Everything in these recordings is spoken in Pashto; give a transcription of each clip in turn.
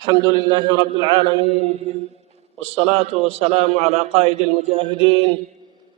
الحمد لله رب العالمين، والصلاة والسلام على قائد المجاهدين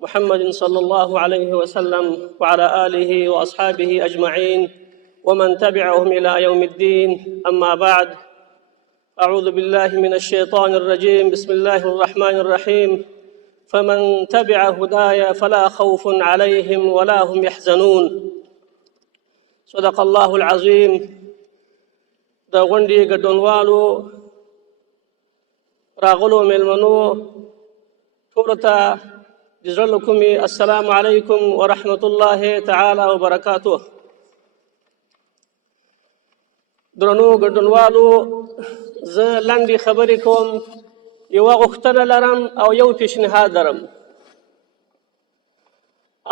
محمد صلى الله عليه وسلم وعلى آله وأصحابه أجمعين ومن تبعهم إلى يوم الدين. أما بعد، أعوذ بالله من الشيطان الرجيم. بسم الله الرحمن الرحيم. فمن تبع هداي فلا خوف عليهم ولا هم يحزنون. صدق الله العظيم. د غونډې ګډونوالو، راغلو مېلمنو ټولو ته د زړه له کومې السلام علیکم ورحمة الله تعالی وبرکاته. درنو ګډونوالو، زه لنډې خبرې کوم. یوه غوښتنه لرم او یو پیشنهاد لرم،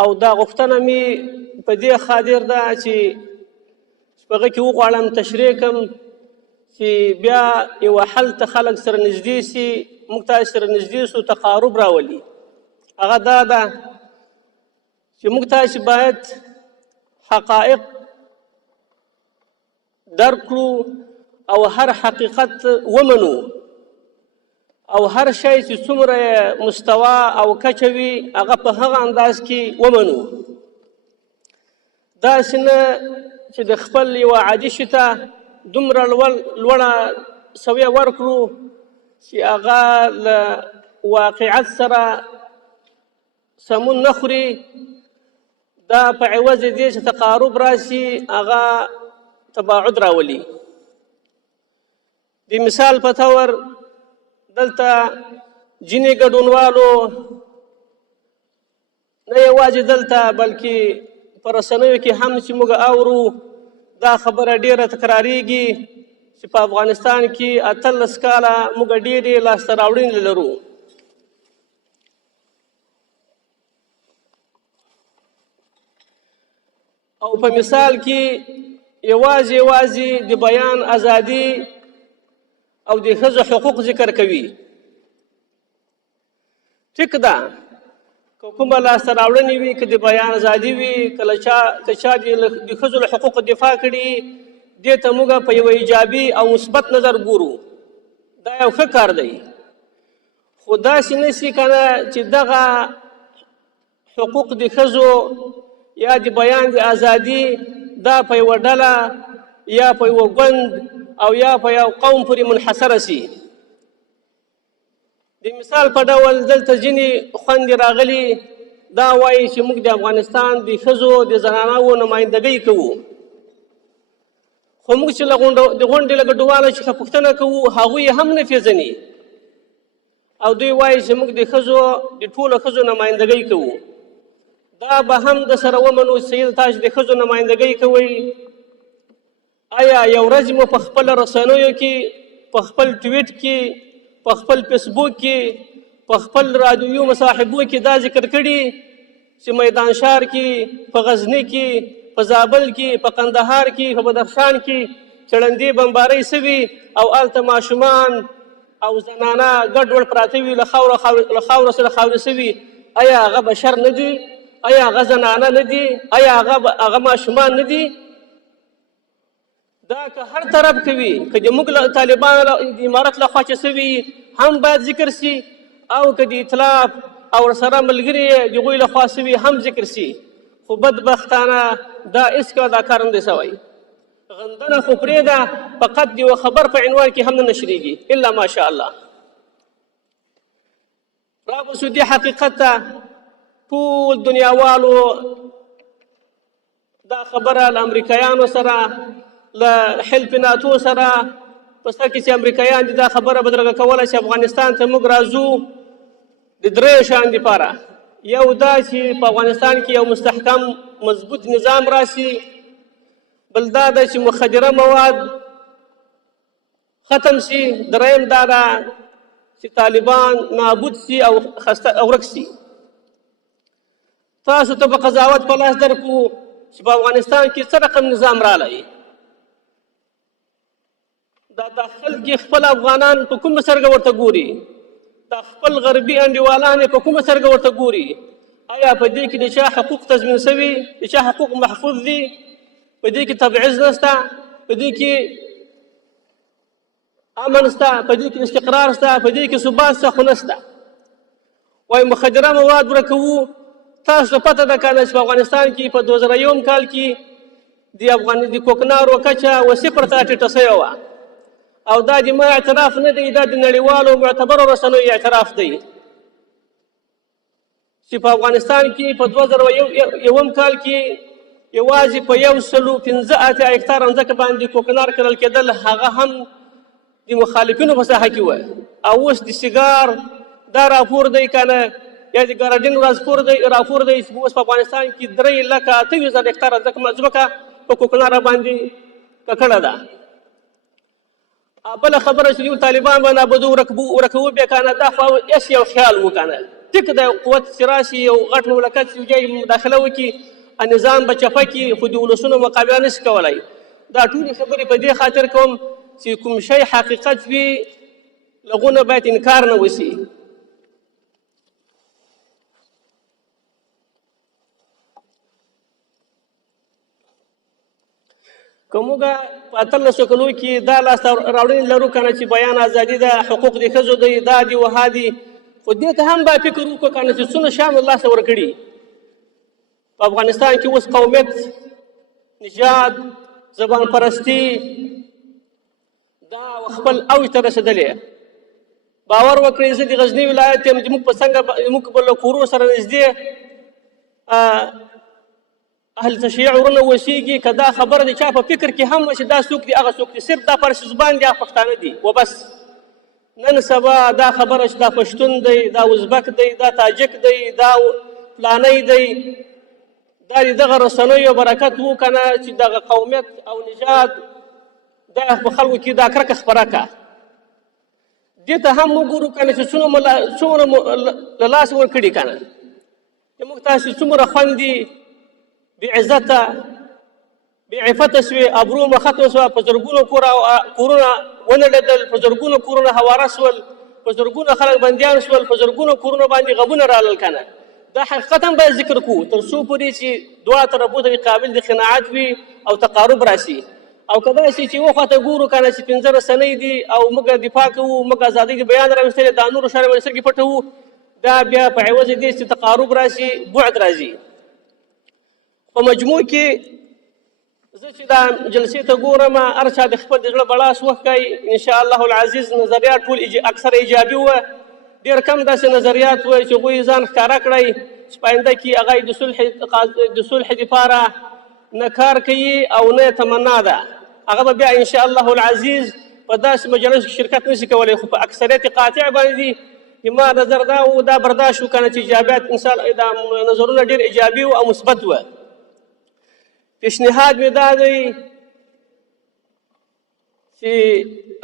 او دا غوښتنه مې په دې خاطر ده چې په هغه کې وغواړم تشریح کړم چې بیا یوه حل ته خلک سره نږدې سي، موږ تاسې سره نږدې سو، تقارب راولي. هغه دا ده چې موږ تاسې باید حقایق درک کړو او هر حقیقت ومنو، او هر شی چې څومره مستوا او کچه وي هغه په هغه انداز کې ومنو. داسې نه چې د خپل یوه عادي شي ته دومره لوړه سویه ورکړو چې هغه له واقعیت سره سمون نه خوري. دا په عوض دې چې تقارب راشي هغه تباعد راولي. د مثال په طور دلته ځینې ګډونوالو نه یوازې دلته بلکې په رسنیو کې هم چې موږ اورو، دا خبره ډیره تکراریږي چې په افغانستان کې 18 کاله موږ ډیرې لاسته راوړنې لرو. او په مثال کې یوازې د بیان ازادي او د ښځو حقوق ذکر کوي. ټیک ده، که کومه لاسته راوړنې وي، که د بیان ازادي وي، که چا د ښځو له حقوقو دفاع کړي، دې ته موږ په یوه ایجابي او مثبت نظر ګورو. دا یو ښه کار دی. خو داسې نه سي که نه چې دغه حقوق د ښځو یا د بیان د ازادي دا په یوه ډله یا په یوه ګوند او یا په یو قوم پورې منحصره سي. د مثال په ډول دلته ځینې خویندې راغلي، دا وایي چې موږ د افغانستان د ښځو د زنانو نمایندګۍ کوو. خو موږ چې د غونډې له ګډونوالو څخه پوښتنه کوو، هغوی هم نه پېژني، او دوی وایي چې موږ د ټولو ښځو نمایندګۍ کوو. دا به هم د سره ومنو چې تاسو د ښځو نمایندګۍ کوئ. آیا یو ورځ مو په خپل رسنیو کې، په خپل ټویټ کې، په خپل فیسبوک کې، په خپل رادیو مصاحبو کې دا ذکر کړي چې میدان شهر کې، په غزني کې، په زابل کې، په قندهار کې، په بدخشان کې چړندې بمبارۍ سوي او هلته ماشومان او زنانه ګډوډ پراته وي، له خاورو سره خاورې سوي؟ آیا هغه بشر نه دي؟ آیا هغه زنانه نه دي؟ آیا هغه ماشومان نه دي؟ دا که هر طرف کوي، که د موږ طالبانو د امارت لخوا چې سوي هم باید ذکر سي، او که د اطلاف او ورسره ملګري د هغوی لخوا سوي هم ذکر سي. خو بدبختانه دا هېڅکله دا کار نه دی سوی. غندنه خو پرېږده، فقط د یوه خبر په عنوان کې هم نه نشرېږي الا ماشاء الله. رابسو دې حقیقت ته ټول دنیاوالو دا خبره له امریکایانو سره، له حلف ناتو سره، پس کې چې امریکایان دي دا خبره بدرګه کوله چې افغانستان ته موږ راځو د درېیو شیانو دپاره. یو دا چې په افغانستان کې یو مستحکم مضبوط نظام راسي، بل دا ده چې مخدره مواد ختم سي، درېیم دا ده چې طالبان نابود سي او ورک سي. تاسو ته په قضاوت په لاس درکو چې په افغانستان کې څه رقم نظام رالی. دا خلک خپل افغانان په کومه سترګه ورته ګوري؟ دا خپل غربي انډیوالان په کومه سترګه ورته ګوري؟ آیا په دې کې د چا حقوق تضمین شوي؟ د چا حقوق محفوظ دي؟ په دې کې تبعیض نشته؟ په دې کې امن شته، په دې کې استقرار شته، په دې کې ثبات شته، خو نشته. وایي مخدره مواد ورکوو. تاسو ته پته ده که نه چې په افغانستان کې په 2001 کال کې د کوکنارو کچه و 0 ته ټیټه شوې وه، او دا د ما اعتراف نه دی، دا د نړیوالو معتبرو رسنیو اعتراف دی چې په افغانستان کې په 2001 کال کې یوازې په 115 هکتاره ځمکه باندې کوکنار کرل کېدل، هغه هم د مخالفینو په ساحه کې وه. او اوس د سیګار دا راپور دی که نه، یا د ګارډین راپور دی چې اوس په افغانستان کې 3,28,000 هکتاره ځمکه په کوکناره باندې ککړه ده. بله خبره چې یو طالبان به نابودو ورکوو بیا که نه، دا خو هېڅ یو خیال و که نه، ټیک دی قوت چې راشي یو غټ مملکت چې یو ځای مداخله وکړي، نظام به چپه کړي، خو د ولسونو مقابله نشي کولی. دا ټولې خبرې په دې خاطر کوم چې کوم شی حقیقت وي لغونه باید انکار نه وشي. که موږ په 18 کلو کې دا لاسته راوړنې لرو که نه چې بیان ازادي ده، حقوق د ښځو دی، دا دي وها دي، خو دې ته هم باید فکر وکړو که نه چې څومره شیان له لاسه ورکړي. په افغانستان کې اوس قومیت، نژاد، زبان پرستي دا خپل اوج ته رسېدلې. باور وکړئ زه د غزني ولایت یم، موږ په څنګه موږ به له کورونو سره نږدې اهل تشیع ورونه اوسېږي. که دا خبره د چا په فکر کې هم وه چې دا څوک دي هغه څوک دي، صرف دا فارسي زبان دي، هغه پښتانه دي وبس. نن سبا دا خبره چې دا پښتون دی، دا ازبک دی، دا تاجک دی، دا فلانی دی، دا د دغه رسنیو برکت و که نه چې دغه قومیت او نژاد دا په خلکو کې دا کرکه خپره کړه. دې ته هم وګورو که نه چې څومره له لاسه ورکړي که نه، چې موږ تاسې څومره خوندي بېعزته بېعفته شوې، ابرو مو ختمه شوه، په زرګونو کورونه ونړېدل، په زرګونو کورونه هواره شول، په زرګونو خلک بندیان شول، په زرګونو کورونه باندې غمونه رالل که نه. دا حقیقت هم باید ذکر کړو تر څو پورې چې دواړه طرفو ته قابل د قناعت وي او تقارب راشي. او که داسې چې یو خواته ګورو که نه چې 15 رسنۍ دي او موږ دفاع کوو، موږ ازادۍ د بیان راویستلې، دا نورو شیانو باندې سترګې پټوو، دا بیا په عوض دې چې تقارب راشي بعد راځي. په مجموع کې زه چې دا جلسې ته ګورم، هر چا د خپل د زړه بړاس وښکئ. انشاءالله العزیز نظریات ټول اکثره ایجابي وه، ډېر کم داسې نظریات وه چې هغوی ځان ښکاره کړی چې په آینده کې هغه د صلح دپاره نه کار کوي او نه تمنا ده. هغه به بیا انشاءالله العزیز په داسې مجلسو کې شرکت نشي کولی، خو په اکثریت قاطع باندې زما نظر دا و دا برداشت وکړه چې ایجابیات دا نظرونه ډېر ایجابي او مثبت وه. پیشنهاد مې دا دی چې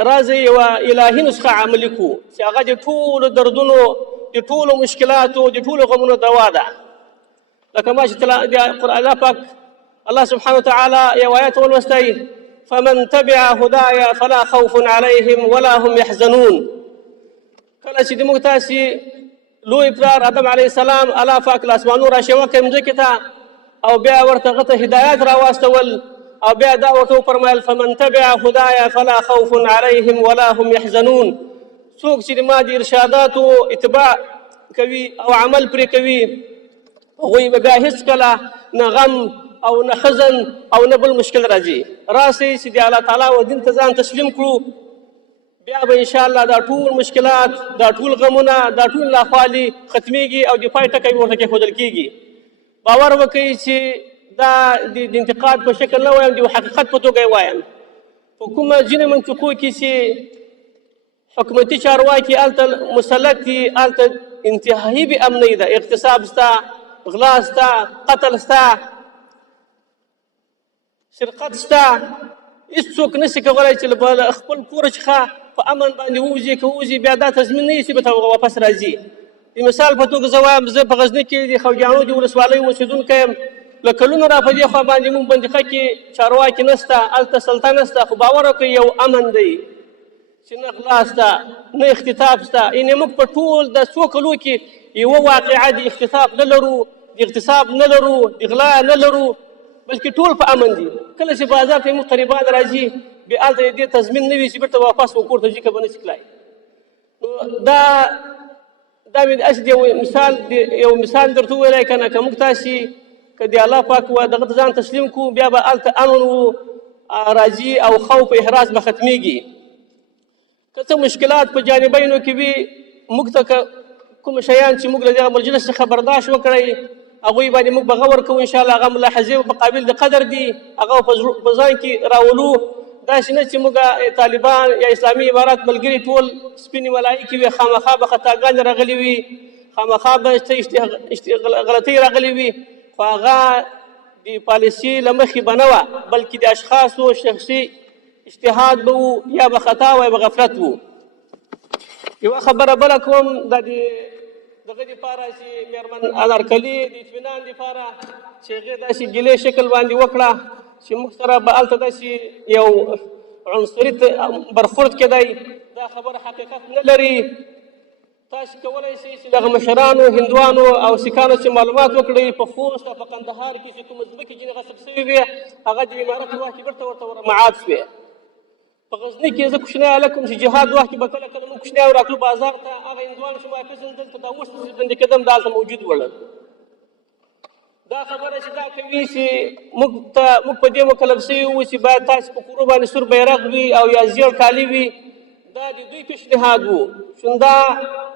راځئ یوه الهي نسخه عملي کړو چې هغه د ټولو دردونو، د ټولو مشکلاتو، د ټولو غمونو دوا ده. لکه ما چې الله پاک الله سبحانه وتعالى یو آیت ولوستی: فمن تبع هدایا فلا خوف علیهم ولا هم یحزنون. کله چې د موږ تاسې لوی پلار آدم علیه السلام الله پاک له اسمانونو راشوه کړی مځکې ته، او بیا ورته هغه ته هدایات راواستول، او بیا دا ورته وفرمیل: فمن تبع هدایا فلا خوف علیهم ولا هم یحزنون. څوک چې ما د ارشاداتو اتباع کوي او عمل پرې کوي، هغوی به بیا هېڅکله نه غم او نه حزن او نه بل مشکل راځي. راسئ چې د الله تعالی و دین ته ځان تسلیم کړو، بیا به انشاءالله دا ټول مشکلات، دا ټول غمونه، دا ټول ناخوالي ختمیږي او د پای ټکی ورته کېښودل کېږي. باور وکړئ چې دا د انتقاد په شکل نه وایم، د حقیقت په توګه یې وایم. په کومه ځینې منطقو کې چې حکومتي چارواکي هلته مسلط دي، هلته انتهایي بې امنۍ ده، اغتصاب شته، غلا شته، قتل شته، سرقت شته. هېڅوک نشي کولی چې له خپل کوره څخه په امن باندې ووځي. که ووځي بیا دا تضمین نه وي چې به واپس راځي. د مثال په توګه زه وایم، زه په غزني کې د خوږیاڼو د ولسوالۍ اوسېدونکی یم. له کلونو را په دې خوا باندې مونږ منطقه کې چارواکي نشته، هلته سلطه نشته، خو باور وکړئ یو امن دی چې نه غلا شته، نه اختطاف شته. یعنې موږ په ټول د څو کلو کې یوه واقعه د اختطاف نه لرو، د اغتصاب نه لرو، د غلا نه لرو، بلکې ټول په امن دي. کله چې بازار ته موږ قریبان راځي، بیا هلته دې تضمین نه وي چې بېرته واپس به کور ته ځي که به نه شي تلای. نو دا مې داسې یو مثال درته وویلی که نه، که موږ تاسې که د الله پاک دغه ته ځان تسلیم کړو بیا به هلته امن و راځي او خوف احراز به ختمېږي. که څه مشکلات په جانبینو کې وي موږ ته که کوم شیان چې موږ له دغه مجلس څخه برداشت وکړئ هغوی باندې موږ به غور کوو انشاءالله. هغه ملاحظې په قابل د قدر دي، هغه په ځان کې راولو. داسې نه چې موږ طالبان یا اسلامي امارات ملګري ټول سپینې ملایکې وي، خامخا به خطاګانې راغلي وي، خامخا به غلطۍ راغلي وي، خو هغه د پالیسي له مخې به نه وه بلکې د اشخاصو شخصي اجتهاد به و یا به خطا و یا به غفلت و. یوه خبره بله کوم دا د دغه دپاره چې مېرمن انارکلي د اطمینان دپاره چې هغې داسې ګیلې شکل باندې وکړه چې موږ سره به هلته داسې یو عنصري برخورد کېدی، دا خبره حقیقت نه لري. تاسې کولی شئ چې دغه مشرانو هندوانو او سیکانو چې معلومات وکړئ په خوست او په قندهار کې چې کومه ځمکې ځینې غصب شوې وې هغه د امارت په وخت کې بېرته ورته معاد شوې. په غزني کې زه کوچنی هلک وم چې جهاد وخت کې به کله کله موږ کوچنیان راتلو بازار ته، هغه هندوان چې ما پېژندل دلته دا اوس بندي کېدم دا هلته موجود ول. دا خبره چې دا کوي چې موږ په دې مکلف شوي وو چې باید تاسې په کورو باندې سور بیرغ وي او یا زیړ کالي وي، دا د دوی پیشنهاد وو. چون دا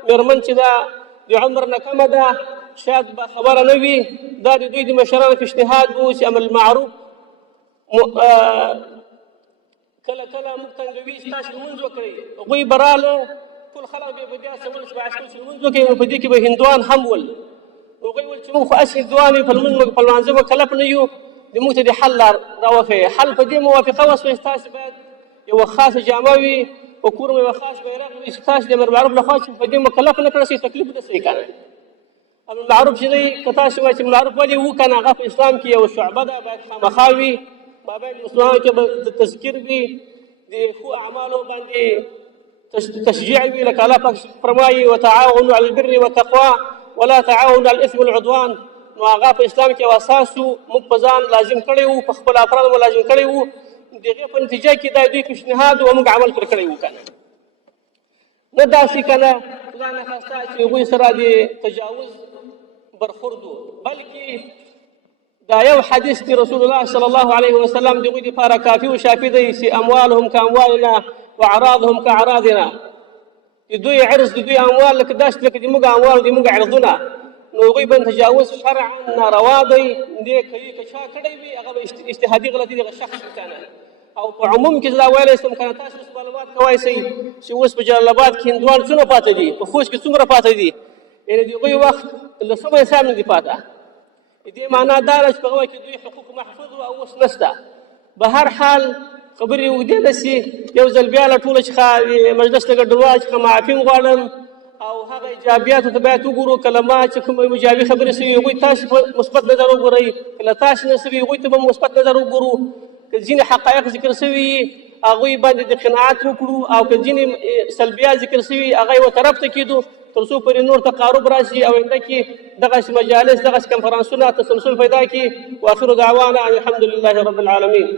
مېرمن چې دا د عمر نه کمه ده شاید به خبره نه وي، دا د دوی د مشرانو پیشنهاد وو چې امر معروف کله کله موږ تنګوي چې تاسې لمونځ وکړئ. هغوی به راله ټول خلک به یې په دې هڅول چې به عسکر چې لمونځ وکړي، نو په دې کې به هندوان هم ول. هغوی ویل چې موږ خو هسې هندوان یو په لمانځه مکلف نه یو، د موږ ته د حل لار راوښیي. حل په دې موافقه وشوه چې تاسې باید یوه خاصه جامه وي، په کور مې یوه خاص بیرغ وي چې تاسې د امر معروف لخوا چې په دې مکلف نه کړه شئ تکلیف نه شئ که نه. امر معروف چې دی که تاسې وایئ چې معروف ولې وو که نه، هغه په اسلام کې یوه شعبه ده باید خامخا وي. مابین مسلمانانو کې به تذکیر وي، د ښو اعمالو باندې تشجیع وي، لکه الله پاک فرمایي وتعاونوا على البر والتقوى ولا تعاونوا على الاثم والعدوان. نو هغه په اسلام کې یو اساس و، موږ په ځان لازم کړی وو، په خپلو افرادو مو لازم کړی وو. د هغې په نتیجه کې دا دوی پیشنهاد و موږ عمل پرې کړی وو که نه. نه داسې که نه ځان نخواسته چې هغوی سره د تجاوز برخورد و، بلکې دا یو حدیث دی رسول الله صلی الله علیه وسلم د هغوی دپاره کافي و شافي دی چې اموالهم کاموالنا واعراضهم کاعراضنا. د دوی عرض د دوی اموال لکه داسې لکه د موږ اموال د موږ عرضونه، نو هغوی باندې تجاوز شرعا ناروا دی. دې کوي که چا کړی وي هغه به اجتهادي غلطي دغه شخص که نه. او په عموم کې زه دا ویلی شم که نه تاسو اوس معلومات کولی شئ چې اوس په جلال آباد کې هندوان څومره پاته دي، په خوست کې څومره پاته دي، یعنې د هغوی وخت لسمه حساب نه دي پاته. دې معنا دا ده چې په هغه کې دوی حقوق محفوظ وو او اوس نشته. به هر حال خبرې اوږدې نه سي، یو ځل بیا له ټوله څخه مجلس د ګډونوالو څخه معافي غواړم او هغه ایجابیاتو ته باید وګورو. کله ما چې کومه ایجابي خبرې شوي هغوی تاسې په مثبت نظر وګورئ، کله تاسې نه شوي هغوی ته به مثبت نظر وګورو. که ځینې حقایق ذکر شوي هغوی باندې د قناعت وکړو، او که ځینې سلبیات ذکر شوي هغه یوه طرف ته کېدو تر څو پورې نور تقارب راشي او آینده کې دغسې مجالس دغسې کنفرانسونه تسلسل پیدا کړي. واخر دعوانا ان الحمد لله رب العالمین.